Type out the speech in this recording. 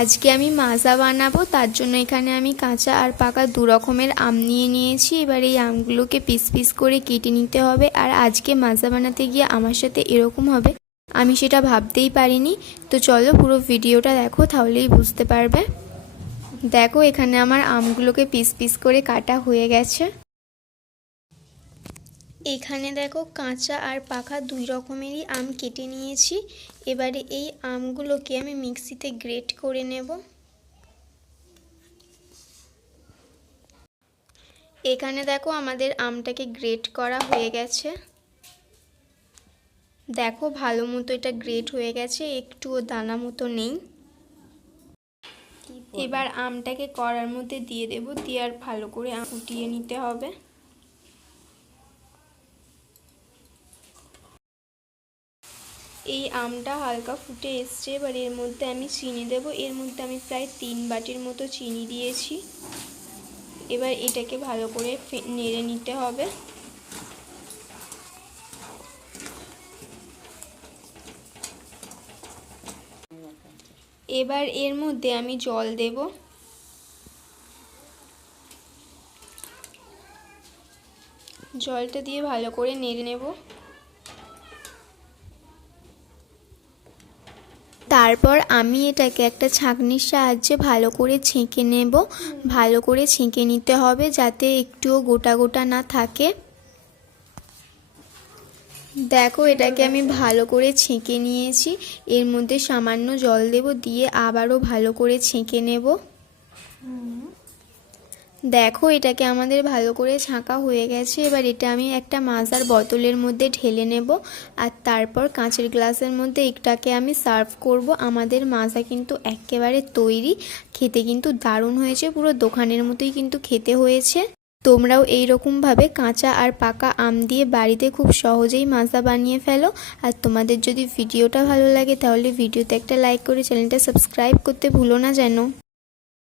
আজকে আমি মাজা বানাবো, তার জন্য এখানে আমি কাঁচা আর পাকা দু রকমের আম নিয়ে নিয়েছি। এবার এই আমগুলোকে পিস পিস করে কেটে নিতে হবে। আর আজকে মাজা বানাতে গিয়ে আমার সাথে এরকম হবে, আমি সেটা ভাবতেই পারিনি। তো চলো পুরো ভিডিওটা দেখো, তাহলেই বুঝতে পারবে। দেখো এখানে আমার আমগুলোকে পিস পিস করে কাটা হয়ে গেছে। এখানে দেখো কাঁচা আর পাকা দুই রকমেরই আম কেটে নিয়েছি। এবারে এই আমগুলোকে আমি মিক্সিতে গ্রেট করে নেব। এখানে দেখো আমাদের আমটাকে গ্রেট করা হয়ে গেছে। দেখো ভালো মতো এটা গ্রেট হয়ে গেছে একটুও দানা মতো নেই। এবার আমটাকে কড়ার মধ্যে দিয়ে দেব দিয়ে আর ভালো করে ফুটিয়ে নিতে হবে। এই আমটা হালকা ফুটে এসছে, এবার এর মধ্যে আমি চিনি দেব। এর মধ্যে আমি প্রায় তিন বাটির মতো চিনি দিয়েছি। এবার এটাকে ভালো করে নেড়ে নিতে হবে। এবার এর মধ্যে আমি জল দেব। জলটা দিয়ে ভালো করে নেড়ে নেব। তারপর আমি এটাকে একটা ছাঁকনির সাহায্যে ভালো করে ছেঁকে নেব। ভালো করে ছেঁকে নিতে হবে যাতে একটুও গোটা গোটা না থাকে। দেখো, এটাকে আমি ভালো করে ছেঁকে নিয়েছি। এর মধ্যে সামান্য জল দেব, দিয়ে আবারও ভালো করে ছেঁকে নেব। দেখো, এটাকে আমাদের ভালো করে ছাঁকা হয়ে গেছে। এবার এটা আমি একটা মাজার বোতলের মধ্যে ঢেলে নেব। আর তারপর কাঁচের গ্লাসের মধ্যে এটাকে আমি সার্ভ করব। আমাদের মাজা কিন্তু একেবারে তৈরি। খেতে কিন্তু দারুণ হয়েছে। পুরো দোকানের মতোই কিন্তু খেতে হয়েছে। তোমরাও এই রকমভাবে কাঁচা আর পাকা আম দিয়ে বাড়িতে খুব সহজেই মাজা বানিয়ে ফেলো। আর তোমাদের যদি ভিডিওটা ভালো লাগে, তাহলে ভিডিওতে একটা লাইক করে চ্যানেলটা সাবস্ক্রাইব করতে ভুলো না যেন।